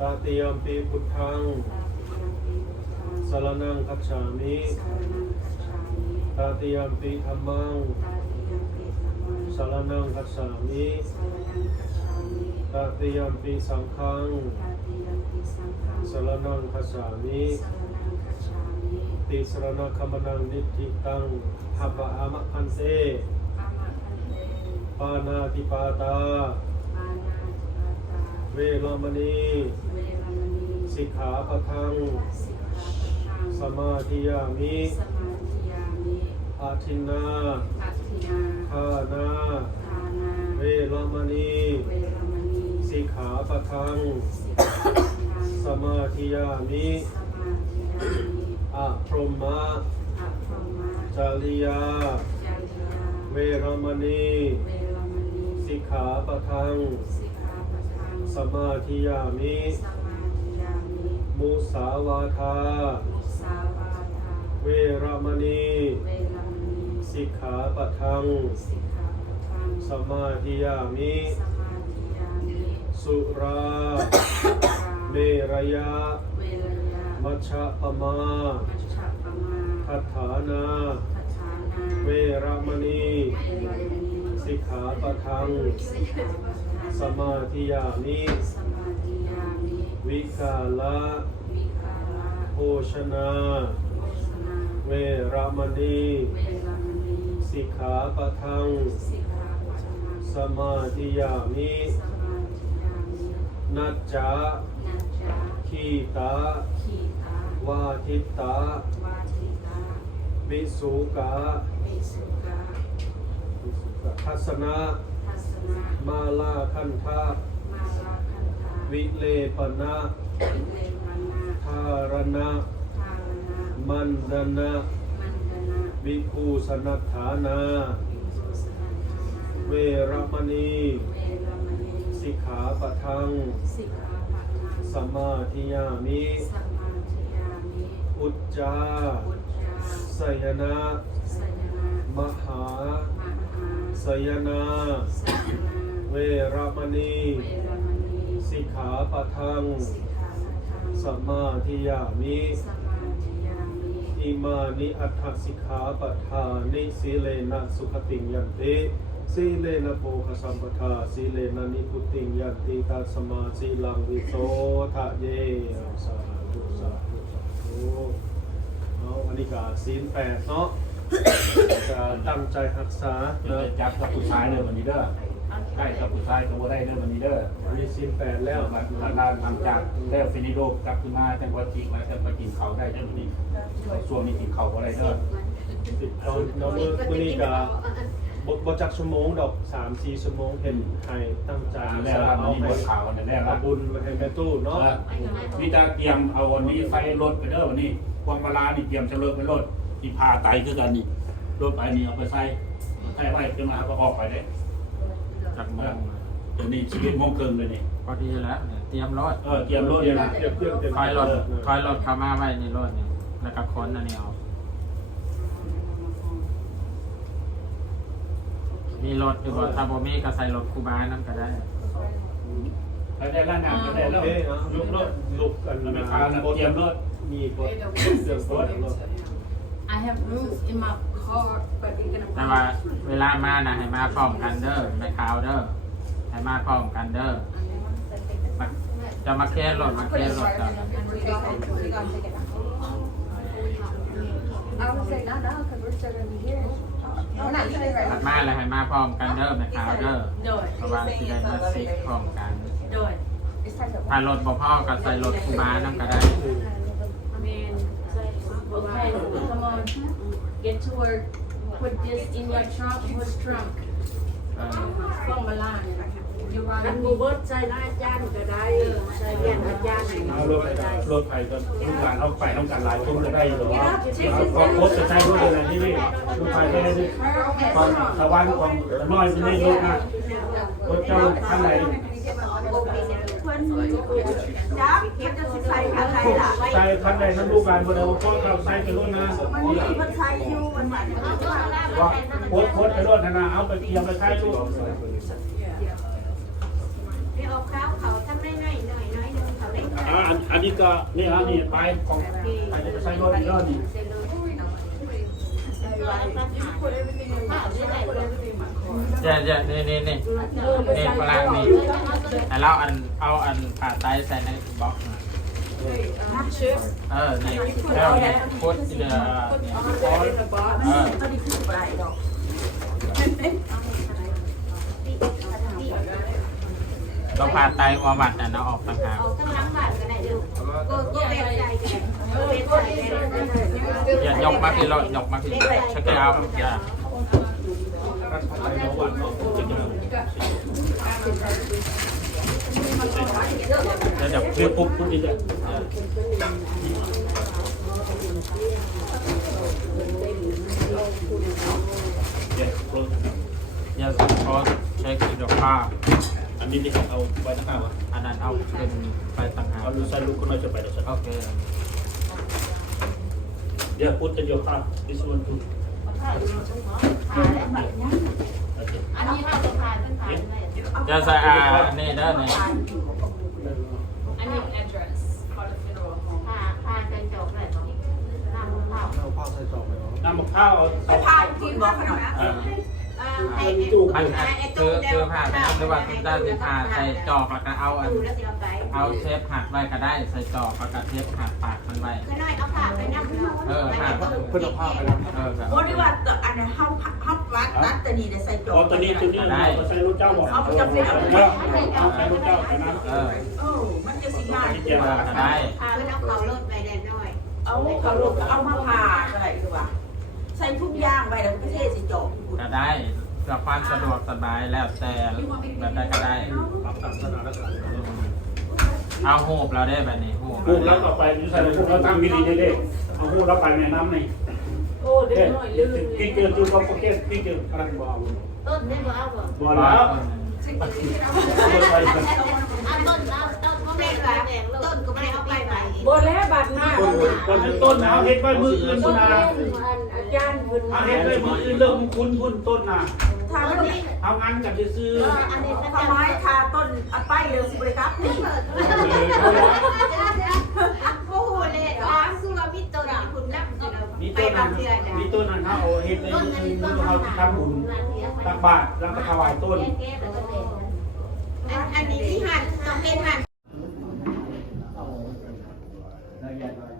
ตาติยมปีพุทธังสรนังคัจฉามิตาติยมปีธรรมังสรนังคัจฉามิตาติยมปีสังฆังสรนังคัจฉามิติสรณคัมมนังนิทธิตังหัปะอามะคันเตปานาติปาตา เวรมณี สิกขาปะทัง สมาธิยามิอาทินนาทานา เวรมณีสิกขาปะทัง สมาธิยามิอะพรหมะจาริยา เวรมณีสิกขาปะทัง สมาธิยามิ มุสาวาทาเวรมณีสิกขาปะทังสมาธิยามิสุราเมรยะมัชฌะปมาทัฏฐานาเวรมณีสิกขาปะทังสมาธิยามิ วิกาละโภชนา เวรมณี สิกขาปะทัง สมาธิยามินัจจาขีตาวาทิตาวิสุกาทัศนะ มาลาคันธา วิเลปนะทารณะมันดนะวิภูสนัฏฐานาเวรมณีสิกขาปะทังสมาธิยามิอุจจาสยนะมหาสยนาเวรมณี สิกขาปะทังสมาธิยามิอิมานิอัฏฐสิกขาปทานิสีเลนะสุขติงยันติสีเลนะโภคสัมปทาสีเลนะนิพุติงยันติตัสมาสีลังวิโสทะเยสาธุสาธุสาธุเอาอันนี้ก็ศีลแปดเนาะจะตั้งใจรักษาเดี๋ยวเนาะจะจับกับผู้ชายเด้อวันนี้เด้อ ใกล้กับผู้ชายก็บ่ได้เด้อวันนี้เด้ออันนี้ศีลแปดแล้แล้ววมันมันนานทำจากแล้วฟินิโดกลับขึ้นมาจังหวัดจีนมาจะมากินเขาวได้จังนี้ช่วงนี้กินเขาวบ่ได้เด้อติดตอนเราเมื่อมื่อนี้ก็บบ่จักชั่วโมงดอกสามสี่ชั่วโมงเห็นให้ตั้งใจอันแล้วครับมันเอามีไปบทข่าวอันแรกครัเอาบบุญไปให้แม่ตู้เนาะนี่จะเตรียมเอาวันนี้ใส่รถไปเด้อวันนี้พวงมาลานี่เตรียมจะเลิกไปรถที่พาไตคือกันนี่รถไปนี่เอาไปใส่ใส่ไว้จนมาก็ออกไปเด้ จักโมงเดี๋ยวนี้ชีวิตโมงเกินเลยนี่พอดีแล้วเนี่ยเตรียมรถเออเตรียมรถเตรียมนะเตรียมเครื่องเตรียมคอยรถเอคอยรถเข้ามาไว้ในรถเนี่ยแล้วก็ค้นอันนี้เอามีรถอยู่บ่ถ้าบ่มีก็ใส่รถคูบานั่นก็ได้ไปได้ร้านน้ำก็ได้โอแล้วเคเนาะลุกรถลุกกันมันไม่ค้านะเตรียมรถมีกดเครื่องกดรถ I have rooms in my แต่ว่าเวลามานะให้มาพร้อมกันเด้อไม่ขาวเด้อให้มาพร้อมกันเด้อมาจะมาเคลียร์รถมาเคลียร์รถจ้ะ I would say not now because we're still gonna be here. No, not today, ถัดมาแล้วให้มาพร้อมกันเด้อไม่ขาวเด้อเพราะว่าสิได้มาซิกพร้อมกันถ้ารถบ่พ่อก็ใส่รถคูบานั่นก็ได้ okay, come on, get to work, put this in your trunk, whose trunk? เออ From Milan. You อัน run บูเบิร์ตใส่หน้าอาจารย์ก็ได้ใส่เรียนอาจารย์ให้เอารถไปรถไปก็ลูกหลานเอาไปต้องการหลายคนก็ได้อยู่หรอเอารถจะใช้รถอะไรนี่นี่ลูกไปได้ดิความสวรรค์ความน้อยเป็นในรถนะรถเจ้าท่านไหน จ้าเก็บจะใส่ผ้าไทยล่ะใส่ท่านใดท่านลูกหลานบ่ได้ว่าพ่อเราใส่ไปรถนะมันมีมันใส่อยู่มันมันว่าโคตรโคตรไปรถนะเอาไปเตรียมไปใช้ลูกไม่เอาข้าวเขาทำง่ายหน่อยน้อยนึงเขาได้นี้ก็นี่ฮะนี่ไปของใครจะใช้รถอีกรอบนี่ เจ๊เจ๊นี่นี่นี่นี่ฝรั่งนี่แต่เราอันเอาอันผ่าไตใส่ในบล็อกมาเออนี่แล้วเนี่ยโคตรเดือเนี่ยเออ เราผ่าไตหัวบัดน่ะเราออกต่างหากอย่ายกมาพี่รถยกมาพี่ชักแก้วอย่ารัฐไทยโนวันเนาะจะเจอเดี๋ยวเดี๋ยวเรียกปุ๊บปุ๊บนี่จะเดี๋ยวรถอย่าสุดโทษเช็คสุขภาพ อันนี้นี่เอาไว้ข้างวะอันนั้นเอาเป็นไปต่างหากเอาลูกใส่ลูกก็น่าจะไปแล้วใช่โอเค เดี๋ยวพูดกันโยคะ this one too อันนี้เราจะผ่านตั้งผ่านเลยอย่าใส่อ่านี่เด้อนี่อันนี้ address for the funeral home พาพาใจจบเลยน้ำข้าวเอาผ้าใส่จอบไปเอาน้ำมะพร้าวเอาเอาพากินบอกขนมอ่า ให้มันคือคือผ่าไปน้ำหรือว่าด้านที่ผ่าใส่จอกแล้วก็เอาอันดูแล้วสิเราไปเอาเทปหักไว้ก็ได้ใส่จอกแล้วก็เทปหักปากมันไว้คือน้อยเอาผ้าไปนั่งเออผ่าเพื่อนเอาผ้าไปแล้วเออแบบโอ้ดีว่าอันนั้นเฮาเฮาวัดตัดตะนี่ได้ใส่จเอาตัวนี้ตัวนี้เอาใส่ลูกเจ้าบอกเอาใส่ลูกเจ้าไปนะเออโอ้มันจะสิง่ายที่เอเจ้าอก็ได้พาไปนั่งเขารถไปแดนน้อยเอาเขาลูกเอามาผ่าอะไรคือว่า ใส่ทุกอย่างไปแล้วประเทศสิจบก็ได้เพื่อความสะดวกสบายแล้วแต่แบบใดก็ได้ ปรับตามสถานการณ์อืมเอาหูบเราได้แบบนี้หูบหูแล้วต่อไปใส่หูแล้วตั้งวิธีเด้เอาหูแล้วไปในน้ำนี่โอ้เด็กน้อยลืมพี่เกิดจูเขาโปเกสพี่เกิดอะไรบ้างต้นได้บ่เอาบ่บ่แล้วอะต้นเอาต้น ก็ไม่ได้ต้นก็ไม่ได้เอาไปไหนบนแล้วบัตรหน้าต้นต้นต้นเอาเฮ็ดไว้มืออื่นต้พุ่นนนะเล่นอาจารย์เพิ่นเอาเฮ็ดไว้มืออื่นเริ่มคุ้นพุ่นต้นน่ะทาวันนี้เอางั้นกับซื้ออันนี้ทำไมทาต้นอัไปเลยสิบริครับนี่โอ้โหเลยล้างคือว่ามีต้นคุณนับสิเรามีไปต้นบานั้งนเทื่อจ้ะมีต้นนั้นเขาเอาเฮ็ดในมือเขาทำบุญตักบาตรแล้วก็ถวายต้นอันนี้ที่หันต้องเป็นหัน เ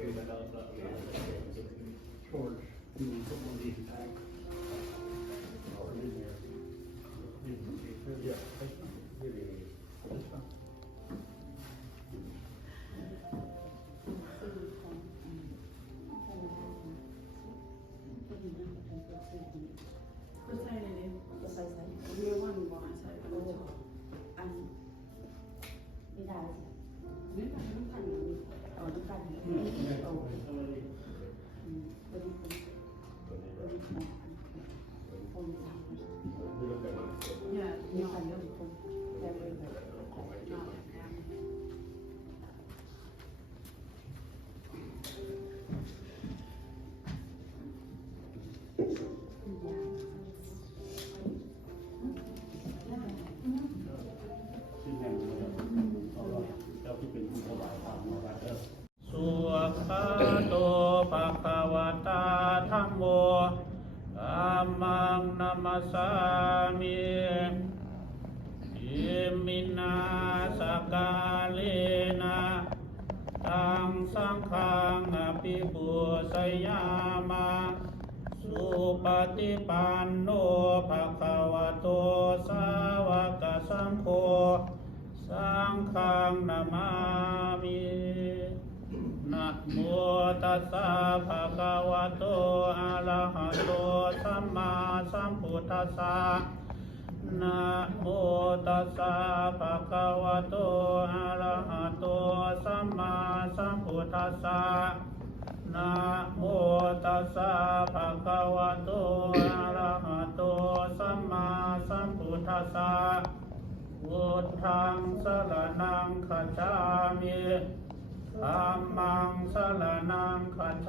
Maybe my you want these back? Yeah. มมังนัมสสามิอิมินาสกาเลนะสังฆังอภิปูสยามาสุปฏิปันโนภะคะวะโตสาวกสังโฆสังฆังนามามินะโมตัสสะภะคะวะโต อะระหะโตสัมมาสัมพุทธัสสะนะโมตัสสะภะคะวะโตอะระหะโตสัมมาสัมพุทธัสสะนะโมตัสสะภะคะวะโตอะระหะโตสัมมาสัมพุทธัสสะพุทธังสรณังคัจฉามิธัมมังสรณังคัจฉา